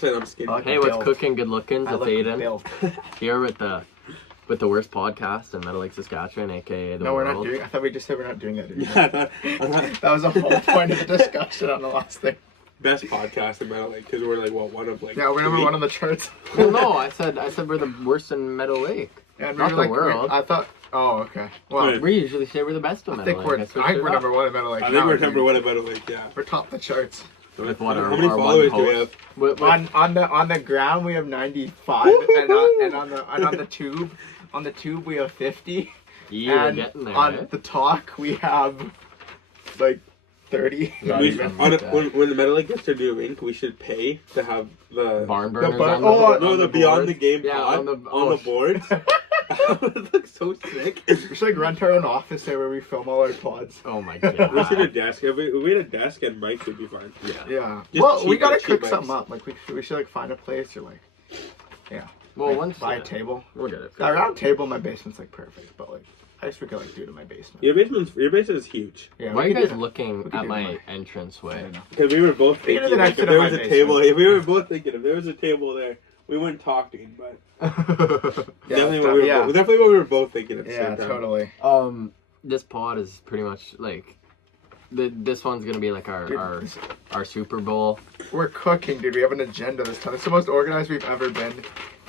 I'm skinny. Hey, what's cooking? Good looking. It's Aiden. Here with the worst podcast in Meadow Lake, Saskatchewan, aka the No, we're world. not doing. I thought we just said we're not doing that. Yeah, That was the whole point of the discussion on the last thing. best podcast in Meadow Lake because we're like one of like. Yeah, we're number one on the charts. Well, no, I said we're the worst in Meadow Lake. Yeah, not the world. I thought. Oh, okay. Well, We usually say we're the best in I Meadow think Lake. I think we're number one in Meadow Lake. I think we're number one in Meadow Lake. Yeah. We're top the charts. With what, How our many one followers do we host? have? On the ground we have 95, and on the tube we have 50. Yeah, and getting there. on right? the talk we have like 30. When the Meadow Lake gets their new rink, we should pay to have the barn burners barn- on oh, the the Beyond the boards. Game Yeah, pod on the boards. It looks so sick. We should like rent our own office there where we film all our pods. Oh my We god. should a desk. If we had a desk and mics, would be fine. Yeah. Yeah. Just Well, we cheap- gotta cheap cook something mics. up. Like we should like find a place or like, yeah. Well, like, once buy a table. we'll get it. That round table in my basement's like perfect, but like I guess we could like do it in my basement. Your basement is huge. Yeah. Why are we you could do guys that. looking We could at do my more. entranceway? I don't know. Because we were both We could do thinking the like, next if to there my was a basement. table, if we were both thinking if there was a table there, we weren't talking, but definitely what we were both thinking at the Yeah, same time. totally. This pod is pretty much like this one's gonna be like our Super Bowl. We're cooking, dude. We have an agenda this time. It's the most organized we've ever been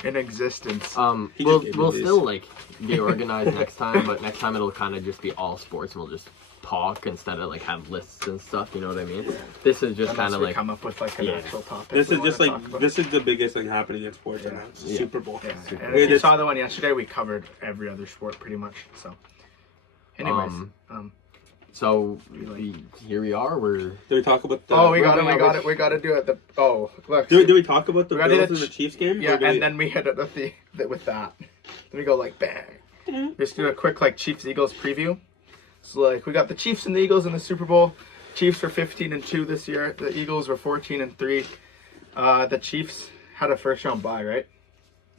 in existence. He We'll just gave me these. still like be organized next time, but next time it'll kind of just be all sports, and we'll just talk instead of like have lists and stuff. You know what I mean? This is just Unless kind of we like come up with like an Yeah. actual topic. This we is just wanna like talk about. this is the biggest thing happening in sports right now. It's the Yeah. Super Bowl. Yeah. Super And Bowl. if you saw the one yesterday, we covered every other sport pretty much. So, anyways, so like- here we are. We're Did we talk about the? we got it. We got to do it. Look. Did we talk about the We gotta do Bills the and the Chiefs game? Yeah, Or did and we- then we hit it with that. Then we go like bang. Just do a quick like Chiefs Eagles preview. So like we got the Chiefs and the Eagles in the Super Bowl. Chiefs were 15-2 this year. The Eagles were 14-3. The Chiefs had a first round bye, right?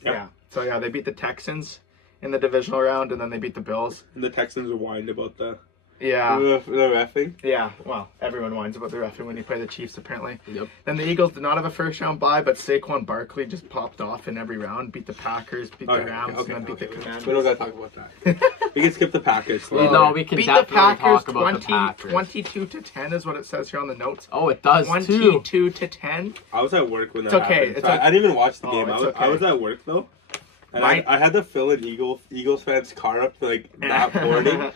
Yeah. So yeah, they beat the Texans in the divisional round, and then they beat the Bills. And the Texans whined about the Yeah. reffing. Yeah, well, everyone whines about the referee when you play the Chiefs, apparently. Yep. Then the Eagles did not have a first-round bye, but Saquon Barkley just popped off in every round, beat the Packers, beat the Rams, and then beat the Commanders. We don't gotta talk about that. We can skip the Packers. No, we can beat the definitely Packers talk about the Packers. 22-10 is what it says here on the notes. Oh, it does too. 22-10. I was at work when that It's okay, happened. it's So okay. I didn't even watch the Oh, game. it's I okay. was at work though. And My- I had to fill an Eagles fan's car up like that morning.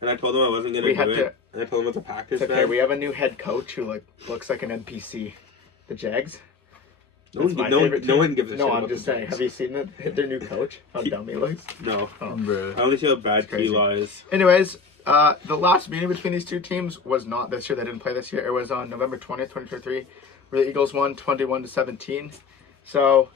And I told him I wasn't gonna We do had it. to- And I told him it's a Packers It's okay, fan. we have a new head coach who like looks like an NPC. The Jags. No That's my one favorite team. gives a shit No, I'm about just the saying. Jags. Have you seen their new coach? How dumb he looks. No. Oh. Bruh. I only see how bad It's crazy. T-Law is. Anyways, the last meeting between these two teams was not this year. They didn't play this year. It was on November 20th, 2023, where the Eagles won 21-17. So,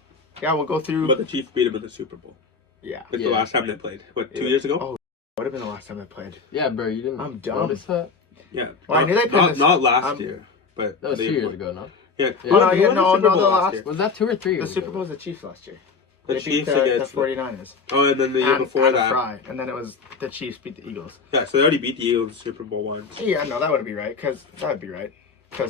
yeah, we'll go through. But the Chiefs beat him in the Super Bowl. Yeah, Like Yeah. the last time they played. What, 2 Yeah. years ago? Oh. would have been the last time they played. Yeah, bro, you didn't I'm dumb. notice that? Yeah. Well, I knew they played this- Not last I'm- year, but That was the 2 year years before. ago, no? Yeah. Oh, no, Who yeah, won no, Super no, Bowl the last last- year? Was that 2 or 3 The years Super ago? Bowl was the Chiefs last year. The They beat Chiefs the against 49ers. Oh, and then the year before and a that. Fry, and then it was the Chiefs beat the Eagles. Yeah, so they already beat the Eagles in Super Bowl once. Yeah, no, that would be right. Because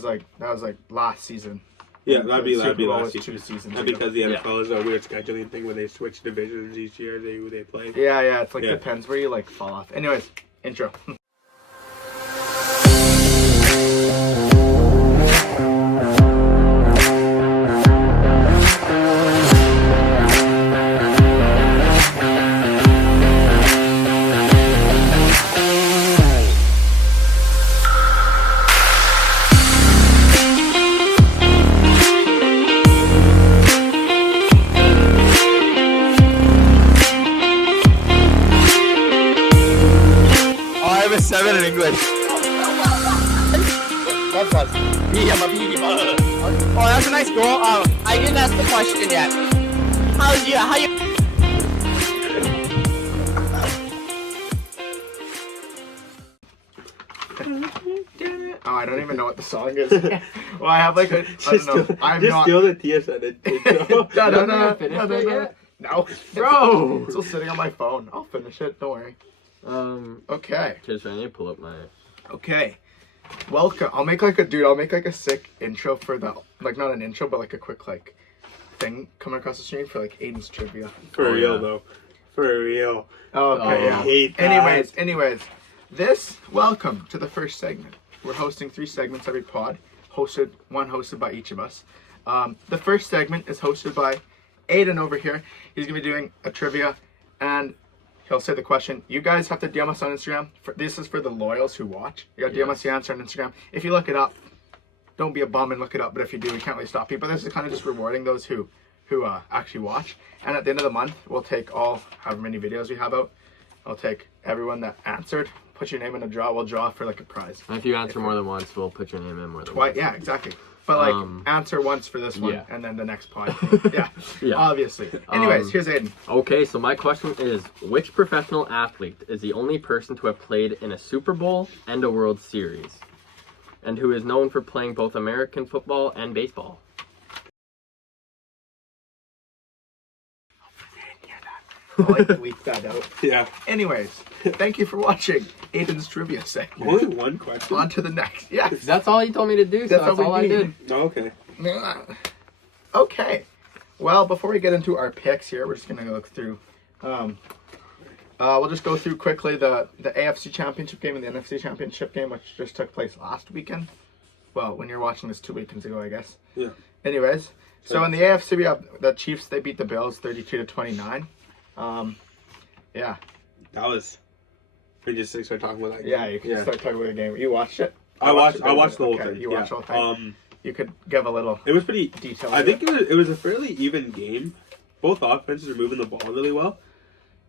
like that was like last season. Yeah, And that'd the be Super Bowl last was season. 2 seasons And ago. because the Yeah. NFL is a weird scheduling thing where they switch divisions each year, who they play. Yeah, it's like Yeah. depends where you like fall off. Anyways, intro. I have a 7 in English. That's fun. Oh, that's a nice goal. I didn't ask the question yet. How you? Oh, I don't even know what the song is. Well, I have like a. I don't know. I'm just not. steal the TSN intro. No. Finish it yet? No, Bro! It's still sitting on my phone. I'll finish it. Don't worry. Okay. Cheers, I need to pull up my... Okay. Welcome. I'll make like a sick intro for the, like not an intro, but like a quick like thing coming across the screen for like Aiden's trivia. For real though. For real. Oh, okay, Oh. I hate that. Anyways, welcome to the first segment. We're hosting 3 segments every pod, one hosted by each of us. The first segment is hosted by Aiden over here. He's gonna be doing a trivia, and he'll say the question. You guys have to DM us on Instagram. This is for the loyals who watch. You gotta DM us the answer on Instagram. If you look it up, don't be a bum and look it up. But if you do, we can't really stop you. But this is kind of just rewarding those who actually watch. And at the end of the month, we'll take however many videos we have out. I'll take everyone that answered. Put your name in a draw. We'll draw for like a prize. And if you answer more than once, we'll put your name in more than once. Yeah, exactly. But like answer once for this one, and then the next pod. Yeah, obviously. Anyways, here's Aiden. Okay, so my question is, which professional athlete is the only person to have played in a Super Bowl and a World Series, and who is known for playing both American football and baseball? I'll like bleep that out. Yeah. Anyways, thank you for watching Aiden's trivia segment. Only one question. On to the next. Yeah. That's all you told me to do, so that's all I did. Oh, okay. Okay. Well, before we get into our picks here, we're just gonna look through. We'll just go through quickly the AFC Championship game and the NFC Championship game, which just took place last weekend. Well, when you're watching this 2 weekends ago, I guess. Yeah. Anyways, so in the AFC we have the Chiefs. They beat the Bills 32-29. Yeah. That was. We just start talking about that game. Yeah, you can start talking about the game. You watched it? I watched the whole Okay, thing. you watched the whole thing. You could give a little. It was pretty detail. I think it was a fairly even game. Both offenses are moving the ball really well.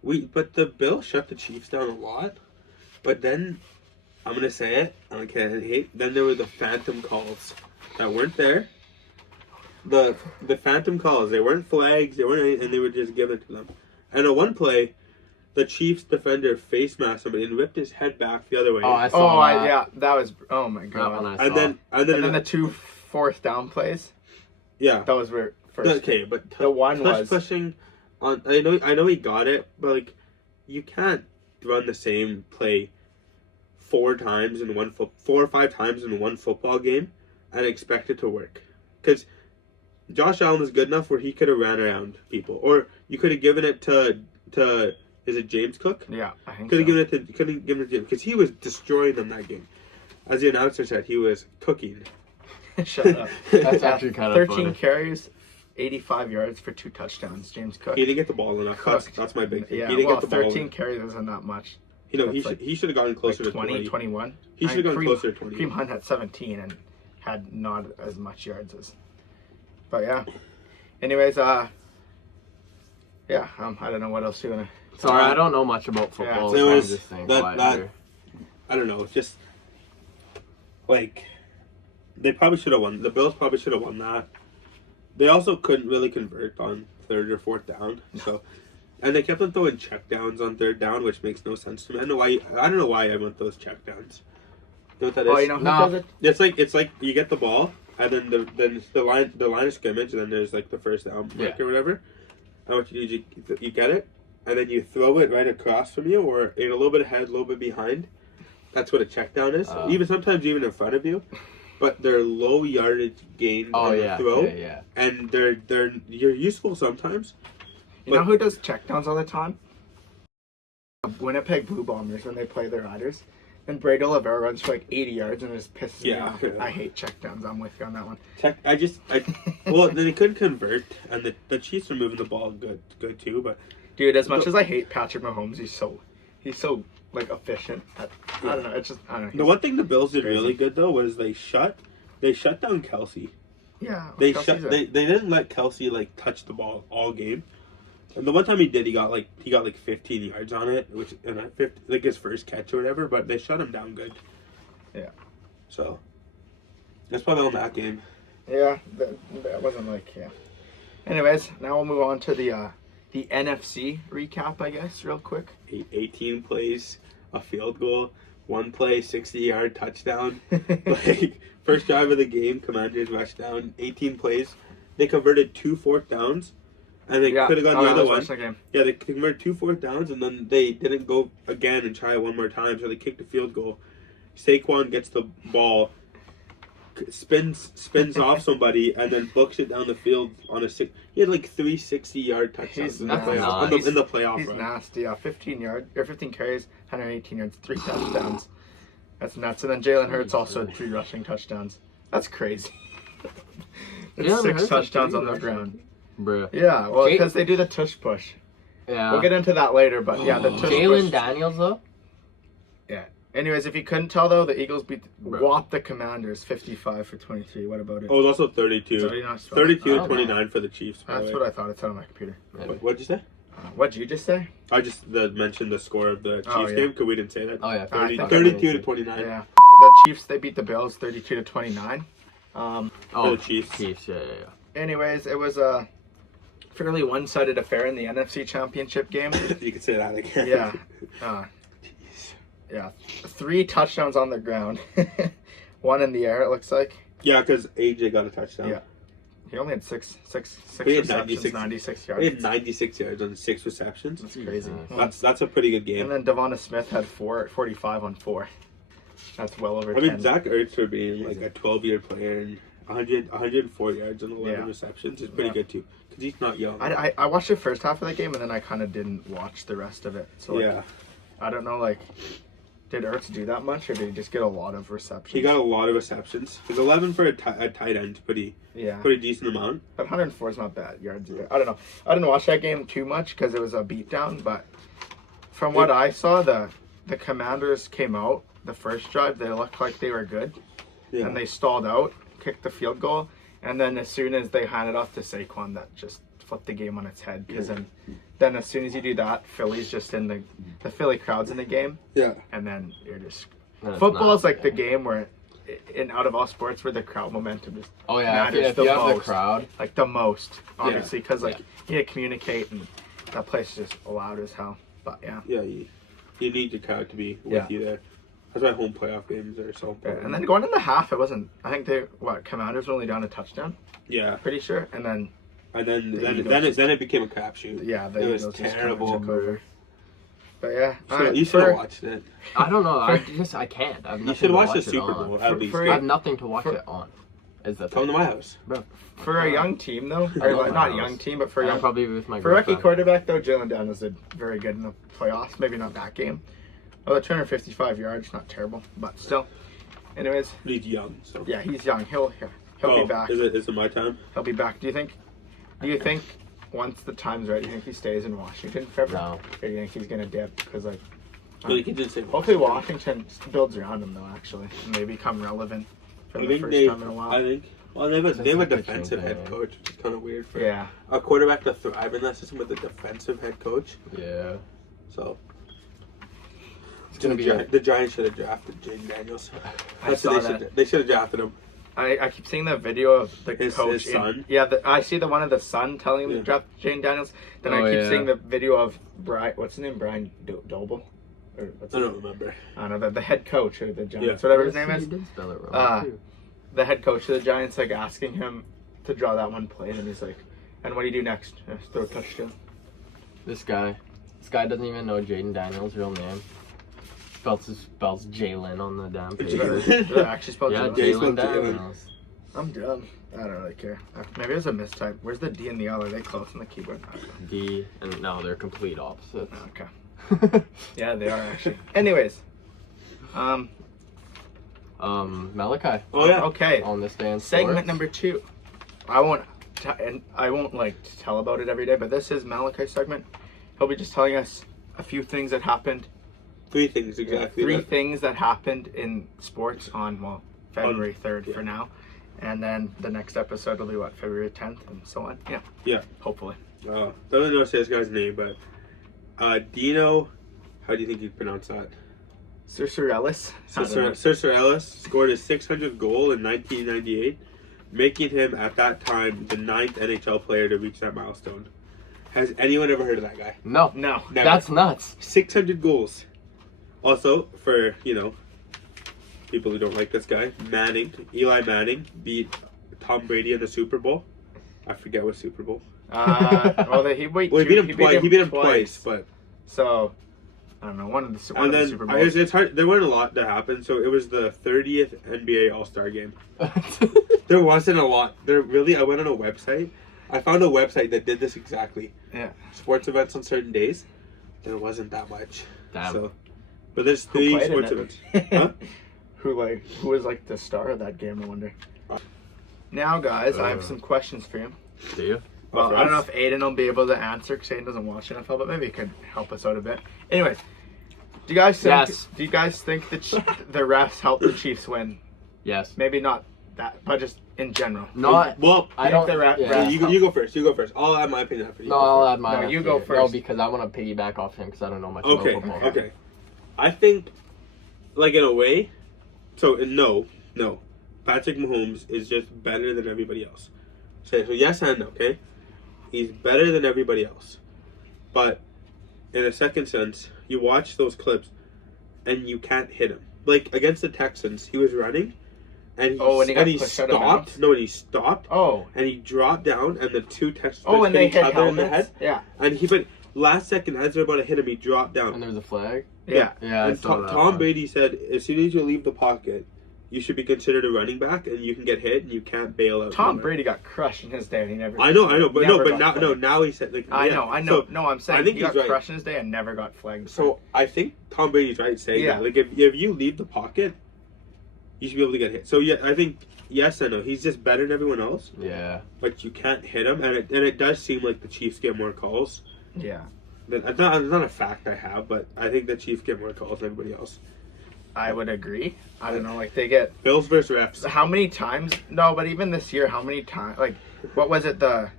But the Bills shut the Chiefs down a lot. But then, I'm gonna say it. Okay, then there were the phantom calls that weren't there. The phantom calls. They weren't flags. They weren't, and they were just given to them. And at one play, the Chiefs defender face masked somebody and whipped his head back the other way. Oh, I saw that. Yeah, that was. Oh my god. That one I saw. And then the 2 fourth down plays. Yeah. Those were first. Okay, but the one was pushing on. I know he got it, but like, you can't run the same play 4 or 5 times in one football game and expect it to work. Because Josh Allen is good enough where he could have ran around people, or you could have given it to is it James Cook? Yeah, I think could have given it to James because he was destroying them that game. As the announcer said, he was cooking. Shut up. That's actually kind of 13 funny. carries, 85 yards for 2 touchdowns. James Cook. He didn't get the ball enough. That's my big thing. Yeah, he didn't get the ball 13 carries isn't that much. He should have gotten closer like to 20. 21. He should have gone closer to 20. Kareem Hunt had 17 and had not as much yards as. But yeah. Anyways, I don't know what else you wanna. Sorry, I don't know much about football. Yeah, So it I'm was just saying that here. I don't know. It's just like they probably should have won. The Bills probably should have won that. They also couldn't really convert on 3rd or 4th down. So, and they kept on throwing checkdowns on 3rd down, which makes no sense to me. I don't know why I want those checkdowns. You know what that is? Oh, you know who does it? It's like you get the ball, and then the line of scrimmage, and then there's like the first down break or whatever. And what you do, you get it, and then you throw it right across from you, or in a little bit ahead, a little bit behind. That's what a check down is. Sometimes even in front of you. But they're low yardage gains on the throw. And you're useful sometimes. You know who does checkdowns all the time? Winnipeg Blue Bombers when they play their Riders. And Brady Oliveira runs for like 80 yards and just pisses me off. I hate checkdowns. I'm with you on that one. Well, they couldn't convert, and the Chiefs are moving the ball good too. But dude, as much as I hate Patrick Mahomes, he's so like efficient. I don't know. It's just I don't know. The one thing the Bills did really good though was they shut down Kelsey. Yeah, they didn't let Kelsey like touch the ball all game. And the one time he did, he got like 15 yards on it, which like his first catch or whatever. But they shut him down good. Yeah. So that's probably on that game. Yeah, that wasn't like Anyways, now we'll move on to the NFC recap, I guess, real quick. 18 plays, a field goal, 1 play, 60-yard touchdown. Like first drive of the game, Commanders rushed down. 18 plays, they converted 2 4th downs. And they could have gone the other one. Yeah, they converted 2 4th downs, and then they didn't go again and try it one more time, so they kicked a field goal. Saquon gets the ball spins off somebody and then books it down the field on a six. He had like 360-yard touchdowns in the That's playoff. nice. In the playoff He's run. nasty. 15 carries, 118 yards, 3 touchdowns. That's nuts. And then Jalen Hurts also had 3 rushing touchdowns. That's crazy. That's Jalen 6 Hurts had touchdowns 3 on the rushing. ground. Bruh. Yeah, well, Jay- because they do the tush push. Yeah. We'll get into that later, but yeah, the tush Jalen push. Daniels though. Yeah. Anyways, if you couldn't tell though, the Eagles Bro. whopped the Commanders 55 for 23. What about it? Oh, it was also 32. So you're not spelling- 32 to Oh, 29 for the Chiefs. by the That's way. what I thought. It's on my computer. What'd you say? What'd you just say? I just mentioned the score of the Chiefs Oh, yeah. game because we didn't say that. Oh yeah. 32 to 29 Yeah. The Chiefs, they beat the Bills 32 to 29. Oh, for the Chiefs. Chiefs. Yeah. Anyways, it was a fairly one-sided affair in the NFC Championship game. You could say that again. Yeah. Yeah. 3 touchdowns on the ground. 1 in the air, it looks like. Yeah, because AJ got a touchdown. Yeah. He only had six He had receptions, 96 96 He yards. had 96 yards on 6 receptions. That's crazy. That's a pretty good And game. then Devonta Smith had 45 on 4. That's well over I 10. mean, Zach Ertz for being like a 12-year player and 104 yards on 11 Yeah. receptions is pretty Yeah. good too. Because he's not young. I watched the first half of the game and then I kind of didn't watch the rest of it. So like, Yeah. I don't know, like, did Ertz do that much or did he just get a lot of receptions? He got a lot of receptions. Because 11 for a tight end is pretty decent amount. But 104 is not bad yards either. I don't know. I didn't watch that game too much because it was a beatdown. But from what I saw, the Commanders came out the first drive. They looked like they were good, Yeah. and they stalled out, kicked the field goal, and then as soon as they handed off to Saquon, that just flipped the game on its head. Because then as soon as you do that, Philly's just in the Philly crowd's in the game, Yeah. and then you're just That's football is not- like the game where. Out of all sports, where the crowd momentum is Oh yeah. If you, matters if the you have the most. crowd. like the most, obviously, because like Yeah. you need to communicate, and that place is just loud as hell. But yeah, Yeah, you need the crowd to be with Yeah. you there. That's why home playoff games are so important. and then going in the half, it wasn't. I think Commanders were only down a touchdown, Yeah. pretty sure, and then And The then Eagles it became a crapshoot. yeah, the It was Eagles just kinda terrible. took over. But yeah, You should have watched it. I don't know. I can't. I have You nothing should to watch watch the it Super on. Bowl at least. for- I have nothing to watch For- it on. Is the Come to thing. my house. Bro, for a young team though, I or love like, my not a house. young team, but for a I'll young probably be with my for rookie girlfriend. quarterback though, Jalen Daniels did very good in the playoffs. Maybe not that game. Oh, the 255 yards, not terrible, but still. Anyways, He's young, so. yeah, he's young. He'll be back. Is it my time? He'll be back. Do you think once the time's right, do you think he stays in Washington forever? No. Or do you think he's gonna dip? Because like, Well, you can just say hopefully Washington builds around him though. Actually, and they become relevant for I the think first time in a while. I think. Well, they have a That's a defensive pitching head thing. coach, which is kind of weird for Yeah, a quarterback to thrive in that system with a defensive head coach. Yeah. So It's gonna be a, the Giants should have drafted Jaden Daniels. I That's saw what that. they should have drafted him. I keep seeing the video of the His coach. son? Yeah, I see the one of the son telling him Yeah. to draft Jane Daniels. Then Oh, I keep yeah. seeing the video of Brian. What's his name? Brian Doble. Or what's I his don't name? remember. I don't know the head coach of the Giants, Yeah. whatever his name You is. did spell it wrong. too. The head coach of the Giants like asking him to draw that one play, and he's like, "And what do you do next? Just throw a touchdown." This guy doesn't even know Jaden Daniels' real name. Spells Jalen on the damn page. Did I actually spell Yeah, Jalen? Jalen. Jalen Jalen. Daniels. I'm dumb. I don't really care. Maybe it was a mistype. Where's the D and the L? Are they close on the keyboard? I don't D and no, they're complete opposites. know. Okay. Yeah, they are actually. Anyways, Malachi Oh yeah. okay. on this day in Segment sports. number 2. I won't like tell about it every day, but this is Malachi's segment. He'll be just telling us a few things that happened. 3 things exactly. 3 things that happened in sports on February 3rd for now. And then the next episode will be February 10th and so on. Yeah. Yeah. Hopefully. Don't really know how to say this guy's name, but Dino. How do you think you'd pronounce that? Ellis. I don't know. Sir Ellis scored his 600th goal in 1998, making him at that time the 9th NHL player to reach that milestone. Has anyone ever heard of that guy? No, No. Never. that's nuts. 600 goals. Also, for people who don't like this guy, Eli Manning beat Tom Brady in the Super Bowl. I forget what Super Bowl. He beat Well, he beat him twice, but So I don't know, one of the Super And then Bowls. it's hard. There wasn't a lot that happened. So it was the 30th NBA All-Star game. There wasn't a lot. I went on a website. I found a website that did this exactly. Yeah. Sports events on certain days. There wasn't that much. Damn. So, but there's Who 3 played in sports it? events. Huh? Who was like the star of that game, I wonder. Now, guys, I have some questions for you. Do you? Well, for I don't know us? if Aiden will be able to answer because Aiden doesn't watch NFL, but maybe he could help us out a bit. Anyways, do you guys think? Yes. Do you guys think the refs helped the Chiefs win? Yes. Maybe not that, but just in general. Not. Well, I don't. the ref- yeah. you go first. You go first. I'll add my opinion after you. No, go I'll first. add mine. No, you after go No, first. because I want to piggyback off him because I don't know much Okay. about football. Okay. I think, like in a way, so no. Patrick Mahomes is just better than everybody else. So yes and no. Okay, he's better than everybody else. But in a second sense, you watch those clips, and you can't hit him. Like against the Texans, he was running, and he pushed out of stopped. bounds? No, and he stopped. Oh. And he dropped down, and the 2 Texans And they each hit other in the helmets. head. Yeah. And he put last second as they're about to hit him, he dropped down. And there was a flag. Yeah. Yeah, I And saw that. Tom Brady said, as soon as you leave the pocket, you should be considered a running back, and you can get hit, and you can't bail out. Tom from it. Brady got crushed in his day, and he never. I know, but never got flagged. now he said like. I yeah. know. So, No, I'm saying I think he got he's right. crushed in his day and never got flagged. So I think Tom Brady's right saying Yeah. that. Like if you leave the pocket, you should be able to get hit. So yeah, I think yes and no. He's just better than everyone else, Yeah. but you can't hit him, and it does seem like the Chiefs get more calls. yeah, It's not a fact I have, but I think the Chiefs get more calls than everybody else. I would agree. I don't know, like they get Bills versus refs. how many times? No, but even this year, how many times? Like, what was it the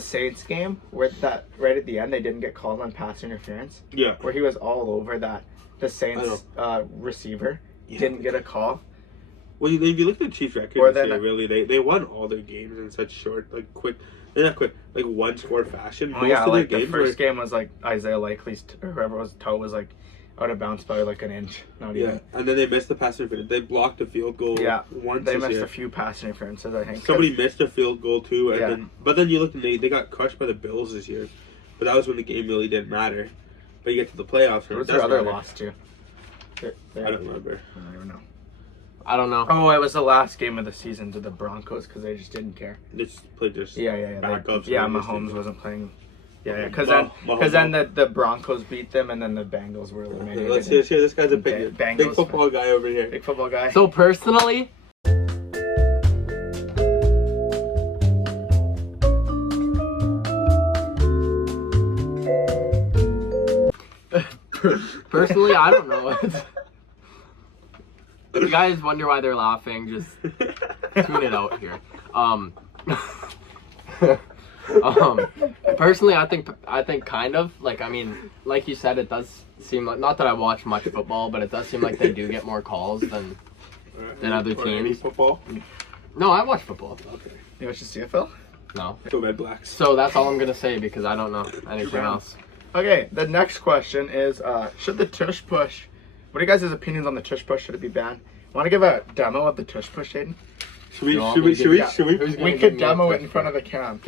Saints game where that right at the end they didn't get called on pass interference, Yeah. where he was all over that the Saints receiver didn't get a call. Well, if you look at the Chiefs' record Or this then- year, really, they won all their games in such short, like quick, not quick, like one score fashion. Oh yeah, of like their the games first were, game was like Isaiah Likely's or whoever was toe was like out of bounds by like an inch, not yeah, even. and then they missed the pass interference. They blocked a field goal. Yeah, once They this missed year. a few pass interferences, I think. Somebody missed a field goal too, and Yeah. but then you look and they got crushed by the Bills this year, but that was when the game really didn't matter. But you get to the playoffs, What and was it their does other matter. loss too? I don't remember. I don't even know. I don't know. Oh, it was the last game of the season to the Broncos because they just didn't care. They just played just Yeah. backups. Yeah, and Mahomes wasn't playing. Yeah, because Mahomes- then the Broncos beat them and then the Bengals were eliminated. Let's hear this guy's opinion. Bengals Big football guy over here. Big football guy. So personally, I don't know. If you guys wonder why they're laughing, just tune it out here. Personally, I think kind of like, I mean, like you said, it does seem like, not that I watch much football, but it does seem like they do get more calls than other Or any teams. football. No, I watch football. Okay. You watch the CFL? No. Go Red Blacks. So that's all I'm gonna say because I don't know anything else. Okay, the next question is, should the tush push, what are you guys' opinions on the tush push? Should it be banned? Want to give a demo of the tush push, Aiden? Should we? You want Should me we? to Should we? get- Should we? Who's gonna We give could me a demo it tush in front of push? the cam.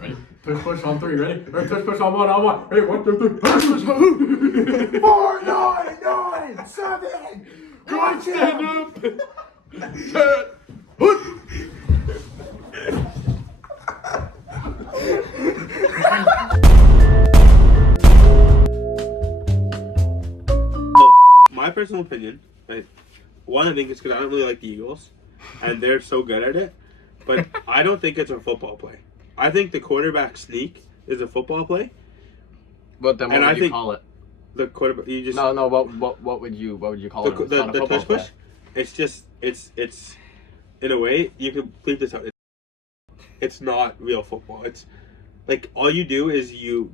Ready? Tush push on 3, ready? Or tush push on 1, on 1. Ready? 1, 2, 3. 4, 9, 9, 7. Go stand up. My personal opinion, right? One, I think it's because I don't really like the Eagles, and they're so good at it. But I don't think it's a football play. I think the quarterback sneak is a football play. But then what And would I you think- call it? The quarterback, you just No. What would you call the it? It's not a the football tush push. It's just it's in a way you can bleep this out. It's not real football. It's like all you do is you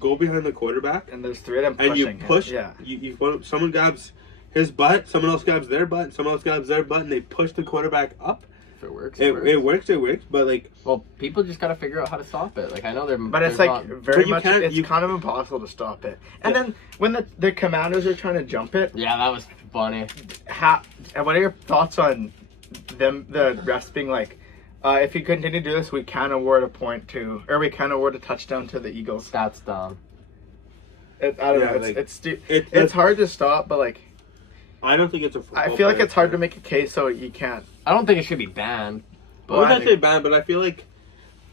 go behind the quarterback And there's 3 of them and pushing you him. push. Yeah. Someone grabs his butt, someone else grabs their butt, someone else grabs their butt, and they push the quarterback up. If it works, It works, but like Well, people just gotta figure out how to stop it. Like I know they're, But it's they're like not- very But you much, can't- it's you- kind of impossible to stop it. And Yeah. then when the Commanders are trying to jump it, Yeah, that was funny. and what are your thoughts on them, the refs being like, if you continue to do this, we can award a touchdown to the Eagles. That's dumb. I don't Yeah, know. like, It's hard to stop, but like I don't think it's a football I feel like player. it's hard to make a case so you can't. I don't think it should be banned. I wouldn't say bad, but I feel like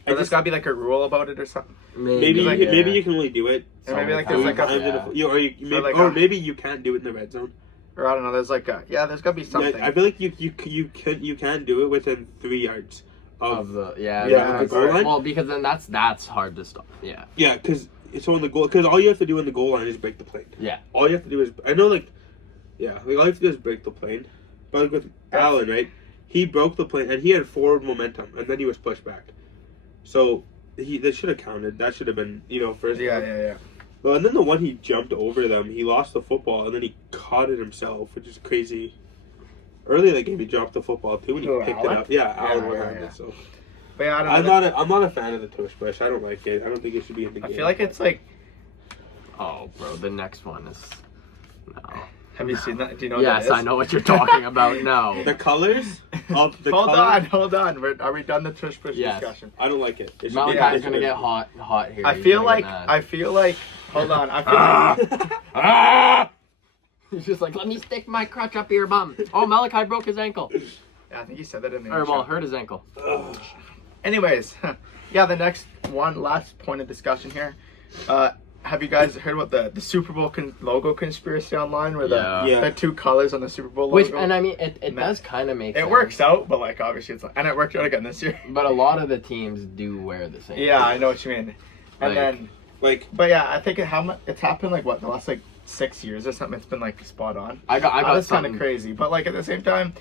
There's gotta be like a rule about it or something. maybe you can only do it. Or maybe like Sometimes. there's like a, or maybe you can't do it in the red zone. or I don't know. There's like a there's gotta be something. I feel like you can do it within 3 yards Of the the goal line. Well, because then that's hard to stop. Yeah. Yeah, because it's on the goal. Because all you have to do in the goal line is break the plane. Yeah. All you have to do is all you have to do is break the plane. But like with Allen, right? He broke the plane and he had forward momentum, and then he was pushed back. So that should have counted. That should have been first. Yeah. Well, and then the one he jumped over them, he lost the football and then he caught it himself, which is crazy. Early in the game, he dropped the football too when he picked it up. Yeah, Allen had it. So. But yeah, I don't know. I'm not a fan of the tush push. I don't like it. I don't think it should be in the game. I feel like it's like. Oh, bro, the next one is no. Have you seen that? Do you know what Yes, that is? I know what you're talking about now. the colors of the Hold on. Are we done the tush push Yes. discussion? I don't like it. Malachi's gonna get hot here. I He's feel gonna like get hold on. I feel like mad. He's just like, let me stick my crutch up your bum. Oh, Malachi broke his ankle. yeah, I think you said that in the Or intro. well, hurt his ankle. Anyways, the next last point of discussion here. Have you guys heard about the Super Bowl logo conspiracy online, where the two colors on the Super Bowl logo? Which, and I mean, it does kind of make sense. It works out, but like obviously it's and it worked out again this year. But a lot of the teams do wear the same. Yeah, I know what you mean. And then, but yeah, I think it's happened like the last 6 years or something. It's been like spot on. I got That's kind of crazy, but like at the same time,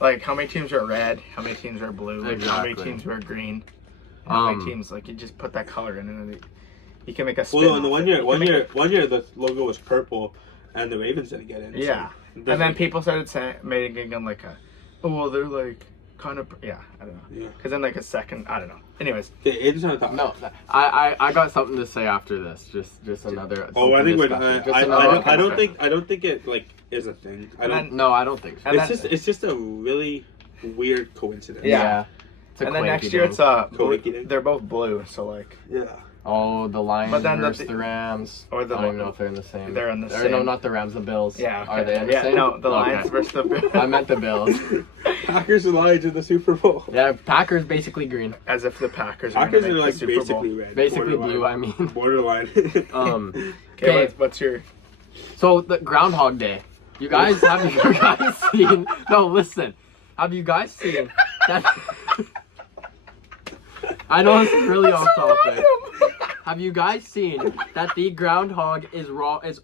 like how many teams are red? How many teams are blue? Exactly. How many teams are green? How many teams you just put that color in and you can make a spin. Well, in the one year the logo was purple, and the Ravens didn't get it. Yeah, so and then people started making them they're like kind of I don't know. Yeah. Because then a second, I don't know. Anyways, it's not that. No, I got something to say after this. Just another. Oh, I think I don't think it is a thing. I don't think so. It's just a really weird coincidence. Yeah. And then next year it's Coinky-dink. they're both blue, so yeah. Oh, the Lions versus the Rams. Or I don't even know if they're in the same. They're in the Or same. no, not the Rams. The Bills. Yeah. Okay. Are they in the same? No, the Lions versus the Bills. I meant the Bills. Packers and Lions in the Super Bowl. Yeah, Packers basically green. As if the Packers are gonna make like the Super basically Bowl. red. Basically borderline. blue. I mean. Borderline. Okay, what's your? So the Groundhog Day. You guys have you guys seen? No, listen. Have you guys seen that? I know this is really off topic. Have you guys seen that the groundhog is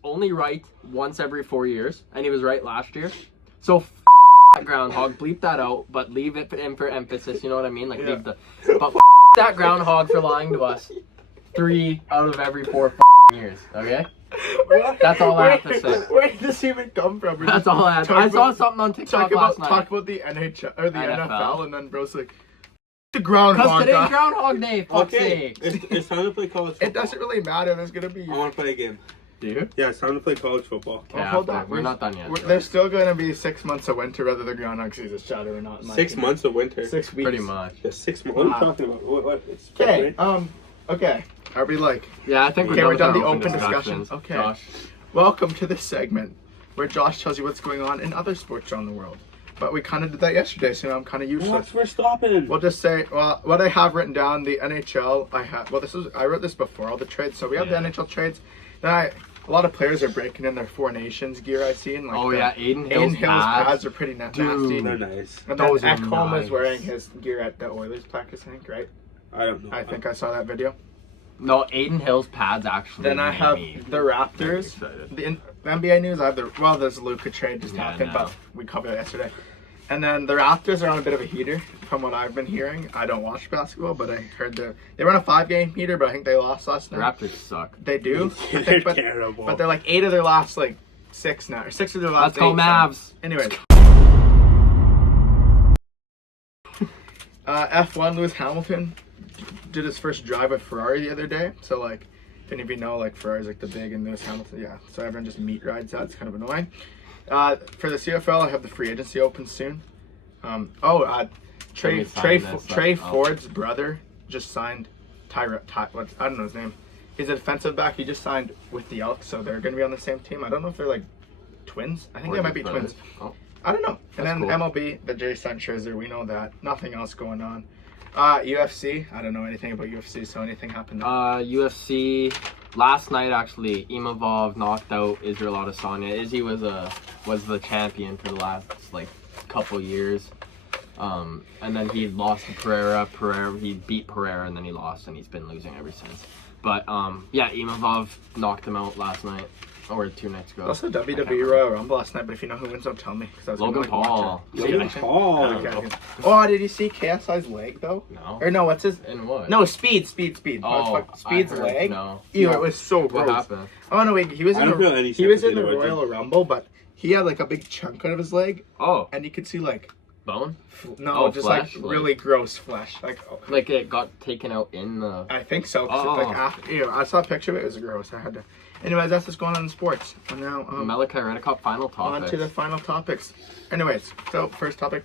only right once every 4 years, and he was right last year? So that groundhog, bleep that out, but leave it in for emphasis. You know what I mean? Leave the. But that groundhog for lying to us 3 out of every 4 years. Okay. That's all I have to say. Where did this even come from? That's all I have. I saw something on TikTok last night. Talk about the NHL or the NFL. NFL, and then bro's like, the Groundhog Because today's Day. Groundhog Day, fuck's Okay, sake. it's time to play college football. It doesn't really matter. There's gonna be. I want to play a game. Do you? Yeah, it's time to play college football. Oh, hold on. We're not done yet. There's still gonna be 6 months of winter, whether the groundhog sees a shadow or not. 6 months of winter. 6 weeks. Pretty much. Yeah, 6 months. What are you talking about? What? It's Okay. February. Okay. Are we Yeah, I think Okay, we're we're done with the our open discussions. discussion. Okay. Josh. Welcome to this segment where Josh tells you what's going on in other sports around the world. But we kind of did that yesterday, so I'm kind of useless. What's for stopping? We'll just say, well, what I have written down, the NHL, I wrote this before all the trades. So we have the NHL trades. Then a lot of players are breaking in their Four Nations gear I've seen. Aiden Hill's pads are pretty nasty. They're nice. And then Those are Ekholm nice. is wearing his gear at the Oilers practice, I think, right? I don't know. I think I saw that video. No, Aiden Hill's pads actually. Then I made have me the Raptors. excited. The NBA news, I have there's a Luka trade just happened, but we covered it yesterday. And then the Raptors are on a bit of a heater, from what I've been hearing. I don't watch basketball, but I heard they were on a 5-game heater, but I think they lost last The night. Raptors suck. They do. They're terrible. But they're like 8 of their last 6 now, or 6 of their last. Let's go 8, Mavs. So. Anyways. F1 Lewis Hamilton did his first drive of Ferrari the other day. So if any of you know, Ferrari's the big, and Lewis Hamilton, yeah. So everyone just meet rides that. It's kind of annoying. For the CFL, I have the free agency open soon. Trey Ford's brother just signed I don't know his name. He's a defensive back. He just signed with the Elks, so they're going to be on the same team. I don't know if they're like twins. I think they might be twins. Oh. I don't know. And That's then cool. MLB, the Jay signed Scherzer. We know that. Nothing else going on. UFC. I don't know anything about UFC, so anything happened there? UFC last night actually. Imavov knocked out Israel Adesanya. Izzy was the champion for the last like couple years. And then he lost to Pereira. He beat Pereira and then he lost, and he's been losing ever since. But yeah, Imavov knocked him out last night or 2 nights ago. Also WWE Royal Rumble last night, but if you know who wins, don't tell me. Logan Paul. Logan Paul. Okay. Oh, did you see KSI's leg though? No. Or no, what's his? And what? No, Speed. Oh, Speed's I heard, leg. No. Ew, it was so What gross. happened? Oh no, wait, he was I in don't feel any the in sympathy the towards him. Royal Rumble, but he had like a big chunk out of his leg, Oh, and you could see like bone? just flesh? like really gross flesh. Like Like it got taken out in the. I think so. 'Cause Oh. like after, I saw a picture of it. It was gross. I had to. Anyways, that's what's going on in sports. And now Malachi Redicott final on topic. to the final topics. Anyways, so first topic,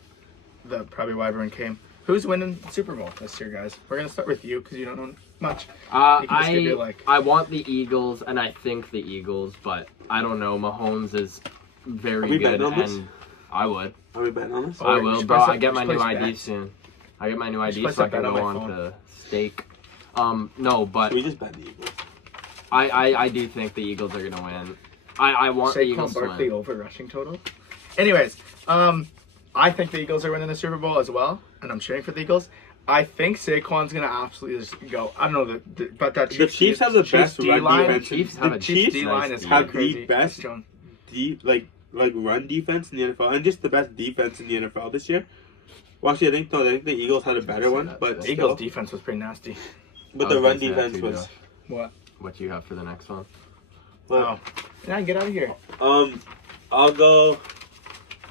probably why everyone came. Who's winning the Super Bowl this year, guys? We're gonna start with you because you don't know much. You can just give your, like- I want the Eagles, and I think the Eagles, but I don't know. Mahomes is very Are we good, betting on this? and I would. Are we betting on this? Oh, I wait, will, just bro. place I it- get my just new place ID bets. soon. I get my new ID place so a I can bet on go my on phone. to steak. No, but We just bet the Eagles. I do think the Eagles are gonna win. I want the Eagles Saquon to Barkley win. over rushing total. Anyways, I think the Eagles are winning the Super Bowl as well, and I'm cheering for the Eagles. I think Saquon's gonna absolutely just go. I don't know, but that The Chiefs have the best run D-line. defense. Chiefs have The a Chiefs D-line nice is D. kind have of crazy. the best John. like run defense in the NFL, and just the best defense in the NFL this year. Well, actually, I think the Eagles had a better one, but The still, Eagles defense was pretty nasty. but I the was run gonna say that defense too, was. Josh. What? What you have for the next one? Well, Yeah, get out of here. I'll go.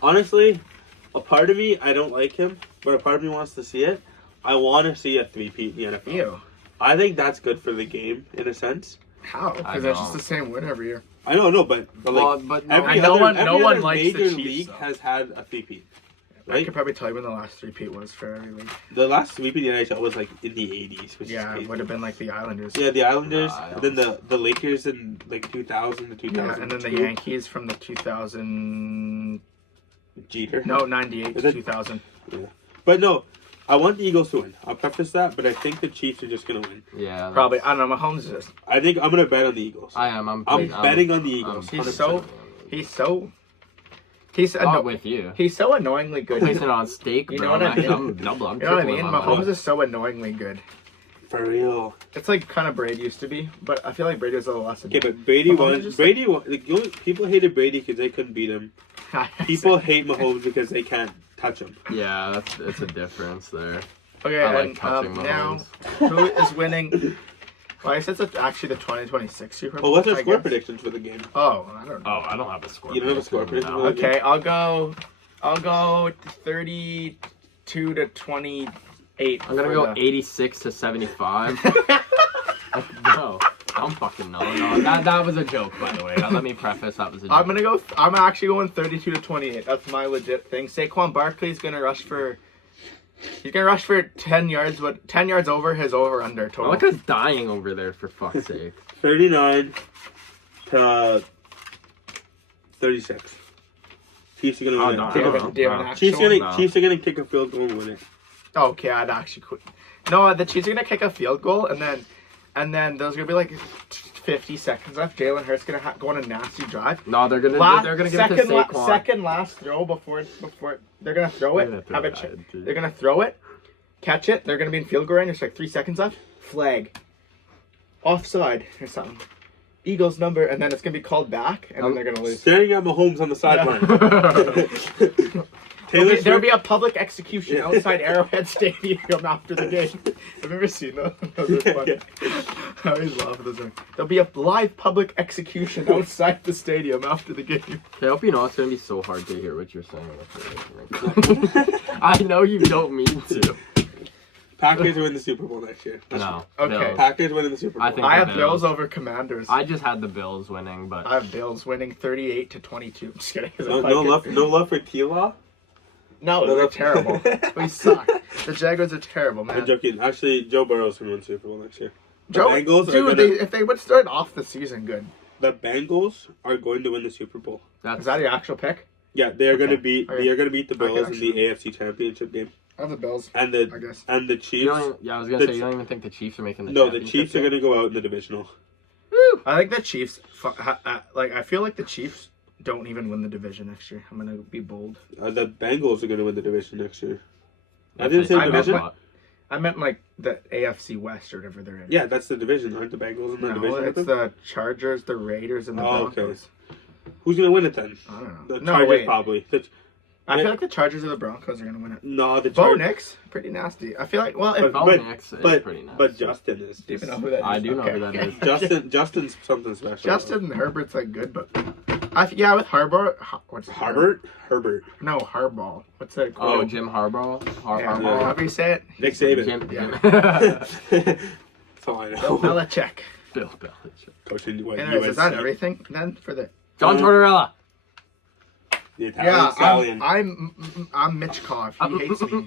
Honestly, a part of me I don't like him, but a part of me wants to see it. I want to see a three-peat in the NFL. Ew. I think that's good for the game in a sense. How? I Because that's know. just the same win every year. I don't know, but Well, like but no, every no other, one- every no one other likes the major Chiefs, league though. has had a three-peat. I Right? could probably tell you when the last three-peat was for every league. The last three-peat in the NHL was like in the 80s, which is Yeah, crazy. it would have been like the Islanders. Yeah, the Islanders, Nah, I then the Lakers in like 2000 to 2002. Yeah, and then the Yankees from the 2000. Jeter. No, 98 Is to it- 2000. But no, I want the Eagles to win. I'll preface that, but I think the Chiefs are just gonna win. Yeah, that's- Probably. I don't know. Mahomes is just. I think I'm gonna bet on the Eagles. I am. I'm betting on the Eagles. I'm 100%. He's not with you. He's so annoyingly good. Placing it on steak, You bro. know what I mean? I'm double. I'm You know what I tripling mean? my Mahomes money. is so annoyingly good. For real. It's like kind of Brady used to be, but I feel like Brady was a little less. Okay, but Brady Mahomes won. is just Brady won. Like, the only, people hated Brady because they couldn't beat him. People hate Mahomes because they can't touch him. Yeah, it's a difference there. Okay, I like and touching now Mahomes. who is winning? Well, I guess it's actually the 2026 Super Bowl. Well, what's our I score guess. predictions for the game? Oh, I don't know. Oh, I don't have a score. You don't have a score prediction prediction? now. Okay, I'll go 32 to 28. I'm gonna for go the- 86 to 75. No, I don't fucking know. No, that was a joke, by the way. Now, let me preface that was a joke. I'm actually going 32 to 28. That's my legit thing. Saquon Barkley's gonna rush for. He's gonna rush for 10 yards, but 10 yards over his over/under total. Look who's dying over there, for fuck's sake. 39 to 36. Chiefs are gonna win no, it. Do you have no, an- do you have an no. actual? Chiefs are gonna kick a field goal and win it. Okay, I'd actually quit. No, the Chiefs are gonna kick a field goal, and then there's gonna be like 50 seconds left. Jalen Hurts gonna go on a nasty drive. No, they're gonna give it to Saquon. second last throw before they're gonna throw it. They're gonna throw Have a it, dude. they're gonna throw it, catch it. They're gonna be in field goal range. There's like 3 seconds left. Flag, offside or something. Eagles number, and then it's gonna be called back, and then they're gonna lose. Staring at Mahomes on the sideline. Taylor There'll be Swift. a public execution Yeah. outside Arrowhead Stadium after the game. Have you ever seen those? Those are funny. I always laugh at those. There'll be a live public execution outside the stadium after the game. I hope you know it's gonna be so hard to hear what you're saying. I know you don't mean to. Packers win the Super Bowl next year. No. Okay. Bills. Packers winning the Super Bowl. I think- I have Bills. Bills over Commanders. I just had the Bills winning, but I have Bills winning 38 to 22. Just kidding. no love for T-Law? No, they're terrible. We suck. The Jaguars are terrible, I'm man. joking. Actually, Joe Burrow's going to win Super Bowl next year. Bengals are dude, gonna- if they would start off the season good. The Bengals are going to win the Super Bowl. Is that your actual pick? Yeah, they are going to beat. Okay. They are going to beat the Okay, Bills in actually. the AFC Championship game, I have the Bills. and I the guess. and the You Chiefs. don't even, yeah, I was gonna say you don't even think the Chiefs are making the No, the championship Chiefs are game? going to go out in the divisional. I think the Chiefs. Like I feel like the Chiefs don't even win the division next year. I'm gonna be bold. The Bengals are going to win the division next year. I If didn't they- say I division. meant I meant like the AFC West or whatever they're in. Yeah, that's the division. Aren't the Bengals in the No, division? it's the Chargers, the Raiders, and the Oh, okay. Broncos. Who's going to win it then? I don't know. The No, Chargers wait. probably. I feel like the Chargers or the Broncos are gonna win it. No, the Bo Chargers. Nix, pretty nasty. I feel like if Bo Nix is pretty nice. But Justin is. Do you even know who that is? I do know Okay. who that is. Justin's something special. Justin Herbert's like good, but yeah, with Harbaugh, what's it? Herbert. No, Harbaugh. What's that Oh, called? Jim Harbaugh. Yeah, Harbaugh. however you say it. Nick Saban. Jim. Yeah. That's all I Bill know. Belichick. Bill Belichick. Coaching what, Anyways, is that USC? everything then for the? John Tortorella. The Italian Yeah, stallion. I'm Mitch Koff. He hates me.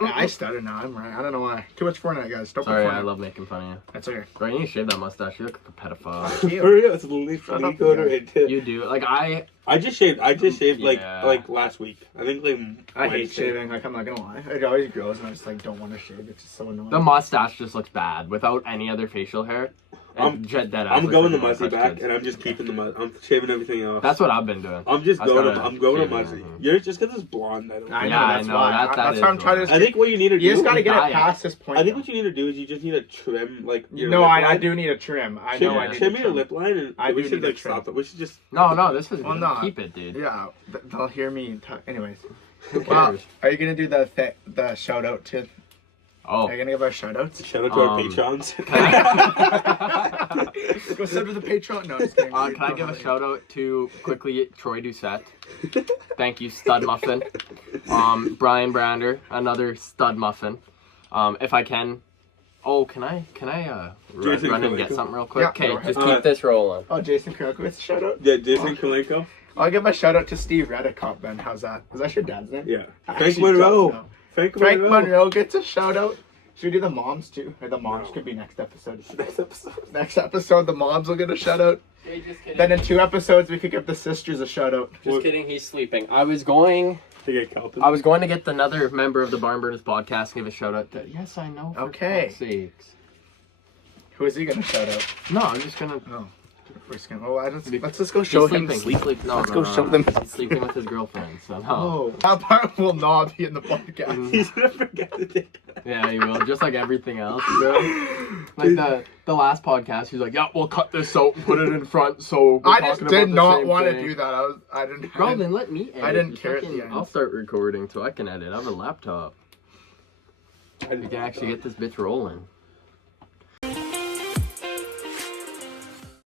Yeah, I started now. I'm right. I don't know why. Too much Fortnite, guys. Don't Sorry, play I Fortnite. love making fun of you. That's okay. Bro, you need to shave that mustache. You look like a pedophile. Fuck you. For real, it's legal Shut up, to you it. You do. Like, I I just shaved Yeah. like last week. I think like I hate Wednesday. shaving. Like I'm not gonna lie. It always grows, and I just like don't want to shave. It's just so annoying. the mustache just looks bad without any other facial hair. I'm- Jet dead I'm ass going to looks like Muzzy a back, kid. and I'm just keeping the muzz. I'm shaving everything off. That's what I've been doing. I'm just That's going. gotta I'm going to shave it, Muzzy. man. You're just because it's blonde. I don't. I know. Yeah, I That's know, why. that That's is why I'm trying why. to. I think what you need to do. You just gotta get Dye it it. past this point. I think what you need to do is you just need to trim like. Your No, lip I line. do need a trim. I Trim, know I need trim a your trim. lip line, and I we do should need a like trim. stop it. We should just. No, this is Well, good. no. Keep it, dude. Yeah, they'll hear me. Anyways, Who well, cares? are you gonna do the shout out to? Oh. Are you gonna give our shout outs? Shout out to our Um, patrons. Go send to the Patreon. No, just kidding. Can I give a shout out to quickly Troy Doucette? Thank you, stud muffin. Brian Brander, another stud muffin. If I can, can I Jason run and get Kalenko. something real quick? Yeah, Okay, go ahead. just keep this rolling. Oh, Jason Krokowitz, shout out. Yeah, Jason Kalenko. I'll give a shout out to Steve Redicott, then. How's that? Is that your dad's name? Yeah. I Frank actually don't Monroe. know. Frank Frank Monroe. Monroe gets a shout out. Should we do the moms too? Or the moms No. could be next episode. Next episode. Next episode, the moms will get a shout out. Then in 2 episodes, we could give the sisters a shout out. Just kidding, he's sleeping. I was going To get Calton. to get another member of the Barn Burners podcast and give a shout out to. Yes, I know. For Okay. fuck's sakes. Who is he gonna shout out? No, I'm just gonna. Oh, we're just gonna. Oh, let's just go show He's him. sleeping. He's sleeping. No, Let's no, go no, show no. them. He's sleeping with his girlfriend. So no. Oh, that part will not be in the podcast. He's gonna forget to take that. Yeah, he will. Just like everything else, bro. Like the last podcast, he's like, "Yeah, we'll cut this out and put it in front." So we're I just talking did about the not same want to thing." do that. I didn't. Bro, then let me edit. I didn't You care at the fucking- end. I'll start recording so I can edit. I have a laptop. We can actually get this bitch rolling.